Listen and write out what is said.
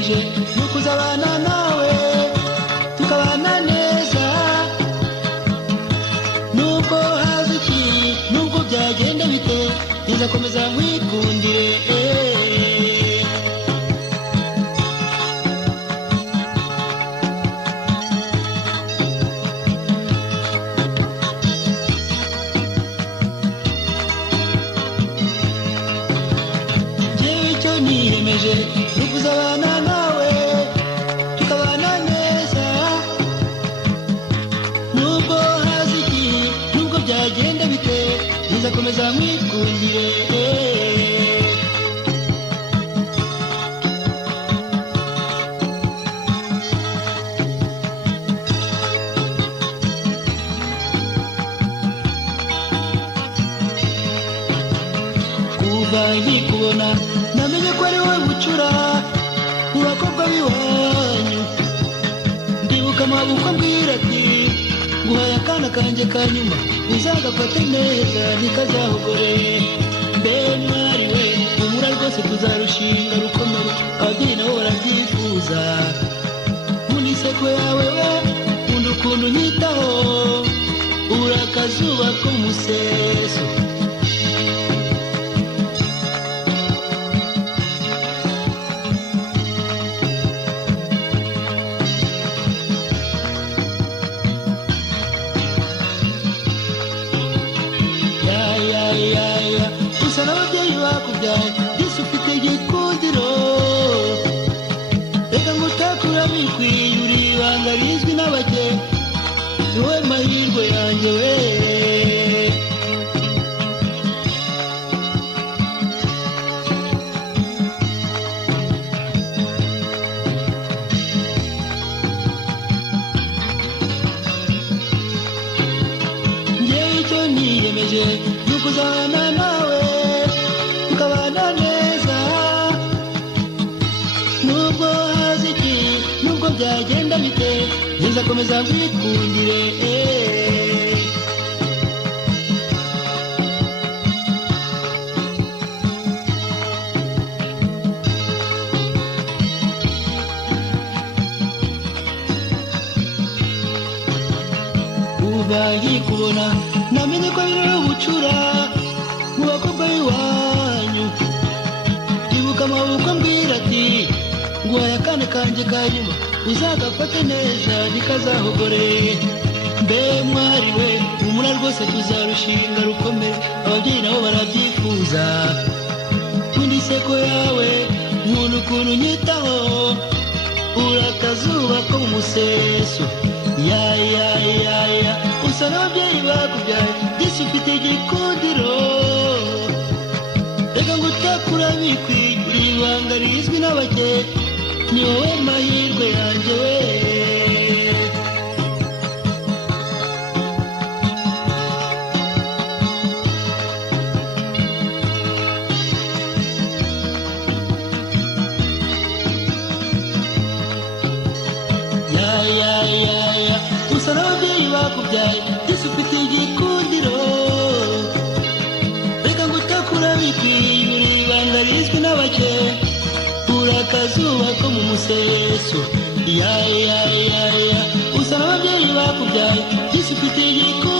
niyemeje ni ukuzabana nawe tukabana neza, nubwo haza iki nubwo byagenda bite nzakomeza nkwikundire. Niyemeje ni ukuzabana nawe tukabana neza, nubwo haza iki nubwo byagenda bite nzakomeza nkwikundire. kuva nkikubona namenye ko ari wowe bucura mu bakobwa b'iwanyu, ndibuka amaboko ambwira ati nguhaye akana kanjye ka nyuma uzagafate neza ntikazahogore. mbe mwari we humura rwose tuzarushinga rukomere, ababyeyi nabo barabyifuza. nkunda inseko yawe we nkunda ukuntu unyitaho, ubura akazuba ko mu museso. usa n'ababyeyi bakubyaye yesu ufite igikundiro, reka ngutakura bikwiye uri ibanga rizwi n'abake, ni wowe mahirwe yanjye we. njyewe icyo niyemeje ni ukuzabana nawe tukabana neza, nubwo haza iki nubwo byagenda bite nzakomeza nkwikundire. kuva nkikubona namenye ko ari wowe bucura mu bakobwa b'iwanyu, ndibuka amaboko ambwira ati nguhaye akana kanjye ka nyuma uzagafate neza ntikazahogore. mbe mwari we humura rwose tuzarushinga rukomere, ababyeyi nabo barabyifuza. nkunda inseko yawe nkunda ukuntu unyitaho, ubura akazuba ko mu museso. usa n'ababyeyi bakubyaye yesu ufite igikundiro, reka ngutakura bikwiye uri ibanga rizwi n'abake, ni wowe mahirwe yanjye we. usa n'ababyeyi bakubyaye yesu ufite igikundiro, reka ngutakura bikwiye uri ibanga rizwi n'abake, ubura akazuba ko mu museso. usa n'ababyeyi bakubyaye yesu ufite igikundiro.